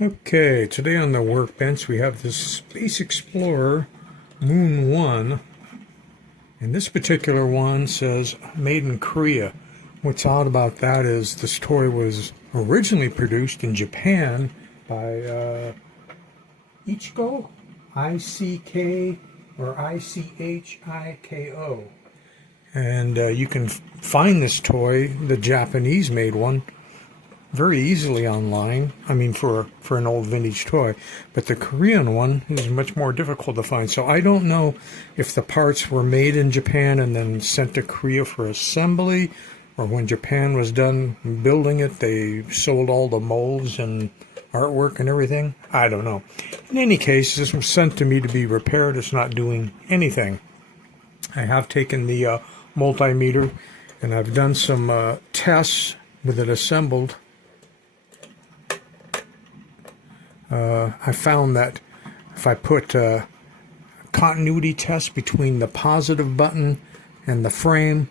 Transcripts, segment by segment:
Okay, today on the workbench we have this Space Explorer Moon-1, and this particular one says made in Korea. What's odd about that is this toy was originally produced in Japan by Ichiko, I-C-K or I-C-H-I-K-O. And you can find this toy, the Japanese made one, very easily online. I mean, for an old vintage toy, but the Korean one is much more difficult to find. So I don't know if the parts were made in Japan and then sent to Korea for assembly, or when Japan was done building it, they sold all the molds and artwork and everything. I don't know. In any case, this was sent to me to be repaired. It's not doing anything. I have taken the multimeter and I've done some tests with it assembled. I found that if I put a continuity test between the positive button and the frame,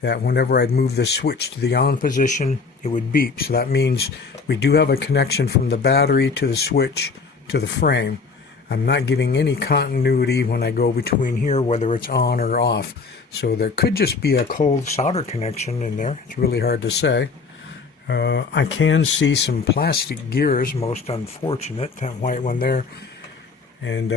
that whenever I'd move the switch to the on position, it would beep. So that means we do have a connection from the battery to the switch to the frame. I'm not getting any continuity when I go between here, whether it's on or off. So there could just be a cold solder connection in there. It's really hard to say. I can see some plastic gears, most unfortunate, that white one there. And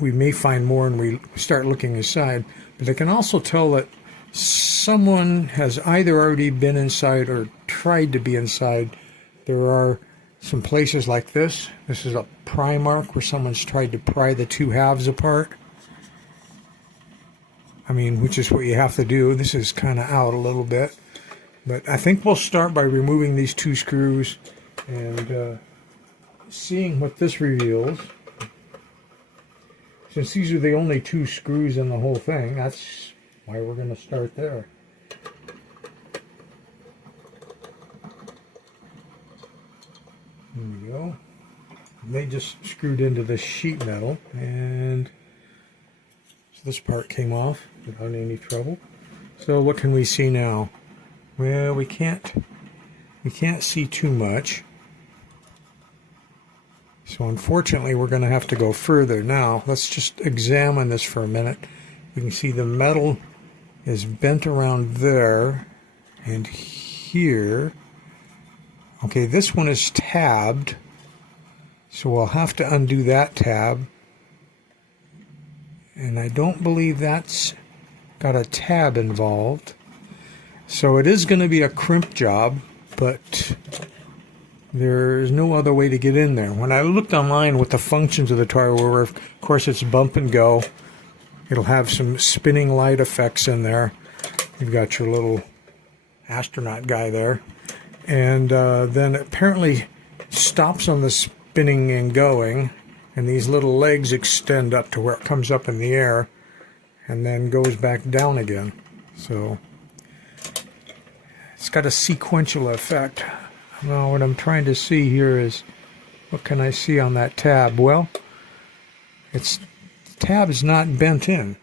we may find more when we start looking inside. But I can also tell that someone has either already been inside or tried to be inside. There are some places like this. This is a pry mark where someone's tried to pry the two halves apart. I mean, which is what you have to do. This is kind of out a little bit. But I think we'll start by removing these two screws and seeing what this reveals. Since these are the only two screws in the whole thing, that's why we're going to start there. There we go. They just screwed into this sheet metal, and so this part came off without any trouble. So what can we see now? Well, we can't see too much. So unfortunately, we're going to have to go further. Now, let's just examine this for a minute. We can see the metal is bent around there and here. Okay, this one is tabbed, so we'll have to undo that tab. And I don't believe that's got a tab involved. So it is going to be a crimp job, but there's no other way to get in there. When I looked online what the functions of the toy were, of course it's bump and go. It'll have some spinning light effects in there. You've got your little astronaut guy there. And then apparently stops on the spinning and going, and these little legs extend up to where it comes up in the air and then goes back down again. So it's got a sequential effect. Now what I'm trying to see here is, what can I see on that tab? Well, the tab is not bent in.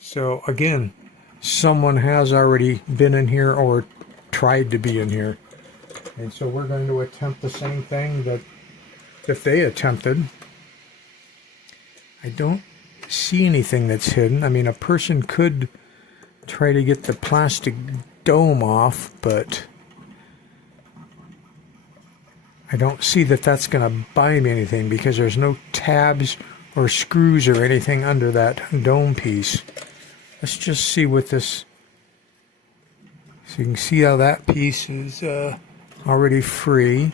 So again, someone has already been in here or tried to be in here. And so we're going to attempt the same thing that if they attempted. I don't see anything that's hidden. I mean, a person could try to get the plastic dome off, but I don't see that that's going to buy me anything because there's no tabs or screws or anything under that dome piece. Let's just see what this... So you can see how that piece is already free.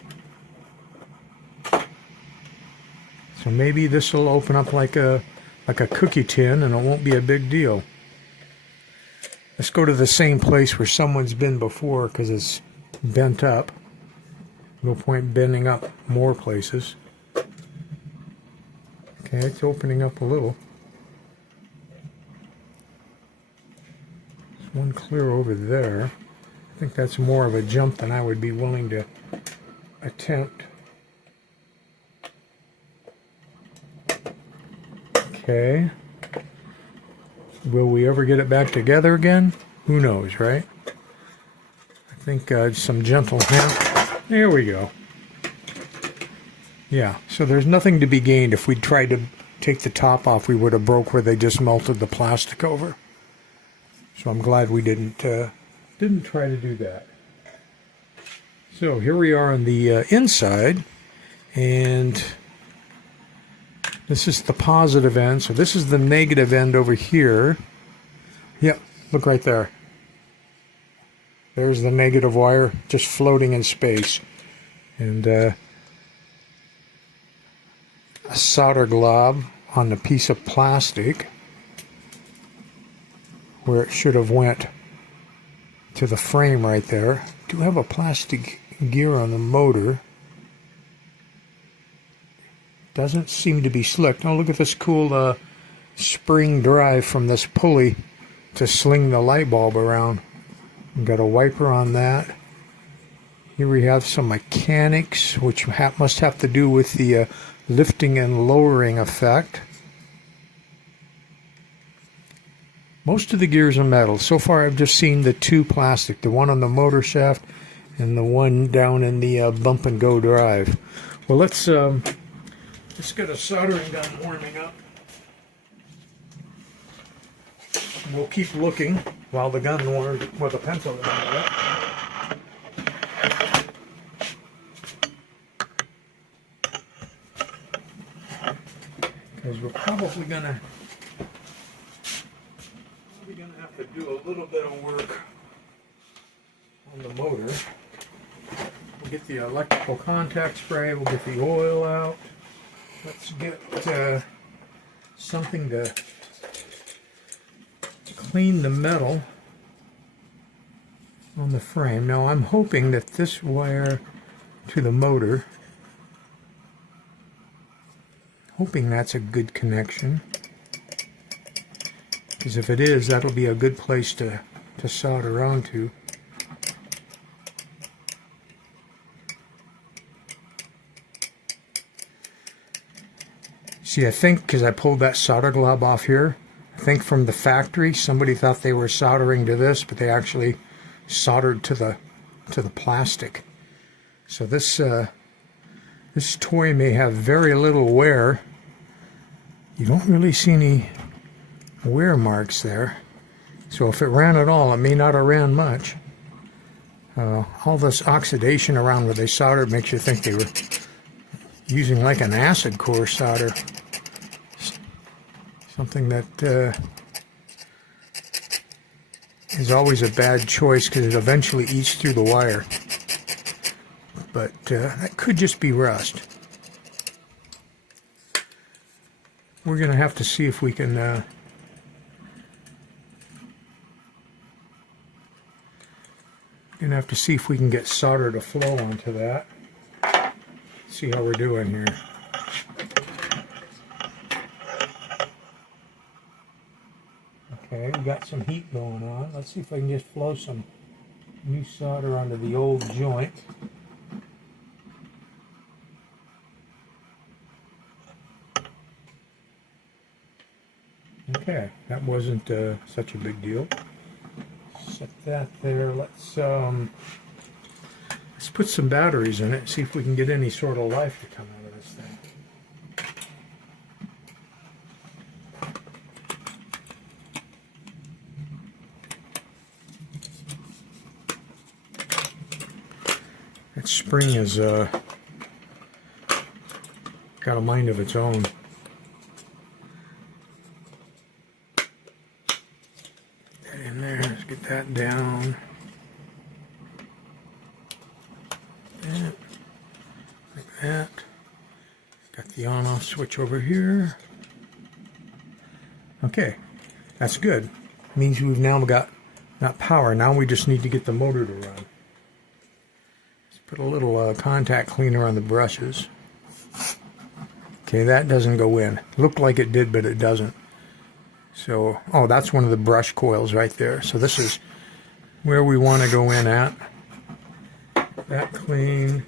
So maybe this will open up like a cookie tin and it won't be a big deal. Let's go to the same place where someone's been before because it's bent up. No point bending up more places. Okay, it's opening up a little. There's one clear over there. I think that's more of a jump than I would be willing to attempt. Okay. Will we ever get it back together again? Who knows, right? I think some gentle hand. There we go. Yeah, so there's nothing to be gained. If we tried to take the top off, we would have broke where they just melted the plastic over. So I'm glad we didn't try to do that. So here we are on the inside, and this is the positive end. So this is the negative end over here. Yep, look right there. There's the negative wire just floating in space. And a solder glob on the piece of plastic where it should have went to the frame right there. Do have a plastic gear on the motor. Doesn't seem to be slick. Oh, look at this cool spring drive from this pulley to sling the light bulb around. We've got a wiper on that. Here we have some mechanics, which must have to do with the lifting and lowering effect. Most of the gears are metal. So far I've just seen the two plastic, the one on the motor shaft and the one down in the bump and go drive. Well, let's get a soldering gun warming up. We'll keep looking while the gun warms with a pencil in it. Because we're probably gonna have to do a little bit of work on the motor. We'll get the electrical contact spray, we'll get the oil out. Let's get something to clean the metal on the frame. Now I'm hoping that this wire to the motor, hoping that's a good connection, because if it is, that'll be a good place to solder onto. See, I think because I pulled that solder glob off here, I think from the factory somebody thought they were soldering to this, but they actually soldered to the plastic. So this toy may have very little wear. You don't really see any wear marks there. So if it ran at all, it may not have ran much. All this oxidation around where they soldered makes you think they were using like an acid core solder. Something that is always a bad choice because it eventually eats through the wire. But that could just be rust. We're going to have to see if we can get solder to flow onto that. See how we're doing here. Okay, we got some heat going on. Let's see if I can just flow some new solder onto the old joint. Okay, that wasn't such a big deal. Set that there. Let's put some batteries in it, see if we can get any sort of life to come out of this thing. That spring has got a mind of its own. In there, let's get that down. Like that. Got the on-off switch over here. Okay, that's good. Means we've now got power. Now we just need to get the motor to run. Let's put a little contact cleaner on the brushes. Okay, that doesn't go in. Looked like it did, but it doesn't. So, oh, that's one of the brush coils right there. So this is where we want to go in at. That clean.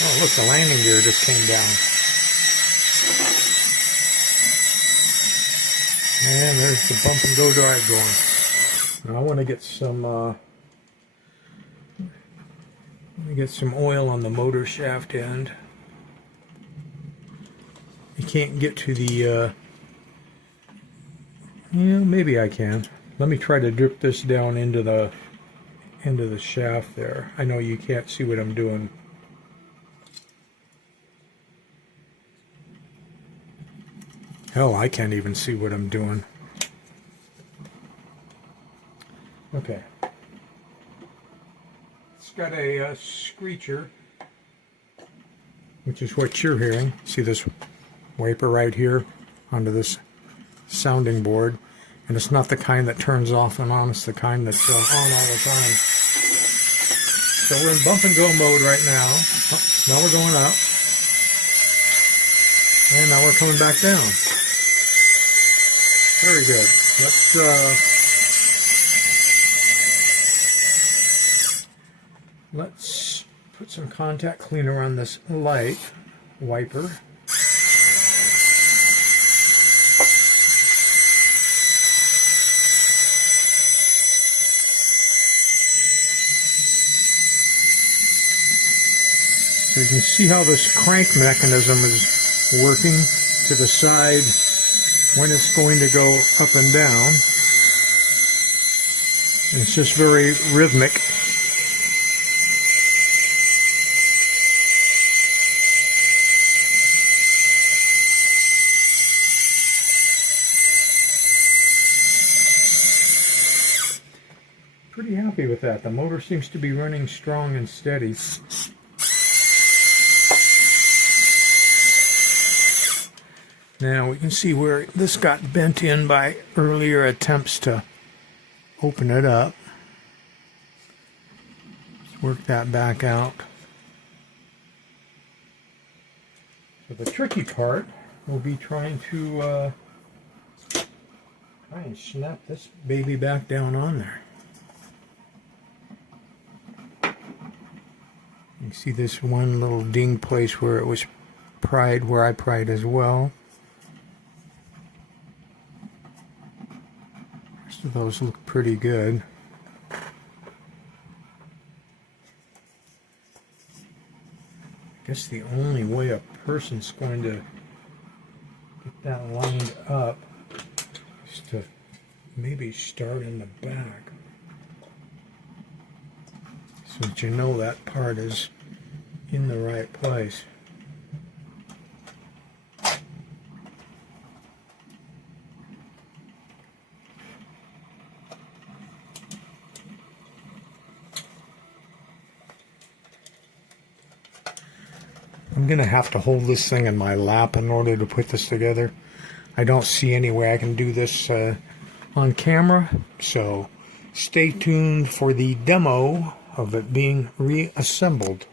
Oh, look, the landing gear just came down. And there's the bump and go drive going. Now I want to get some Let me get some oil on the motor shaft end. You can't get to the, yeah, maybe I can. Let me try to drip this down into the shaft there. I know you can't see what I'm doing. Hell, I can't even see what I'm doing. Okay. It's got a screecher, which is what you're hearing. See this wiper right here onto this sounding board. And it's not the kind that turns off and on, it's the kind that's on all the time. So we're in bump and go mode right now. Oh, now we're going up. And now we're coming back down. Very good. Let's put some contact cleaner on this light wiper. So you can see how this crank mechanism is working to decide when it's going to go up and down. And it's just very rhythmic. Pretty happy with that. The motor seems to be running strong and steady. Now we can see where this got bent in by earlier attempts to open it up. Let's work that back out. So the tricky part will be trying to try and snap this baby back down on there. You see this one little ding place where it was pried, where I pried as well. So those look pretty good. I guess the only way a person's going to get that lined up is to maybe start in the back, so that you know that part is in the right place. I'm going to have to hold this thing in my lap in order to put this together. I don't see any way I can do this on camera, so stay tuned for the demo of it being reassembled.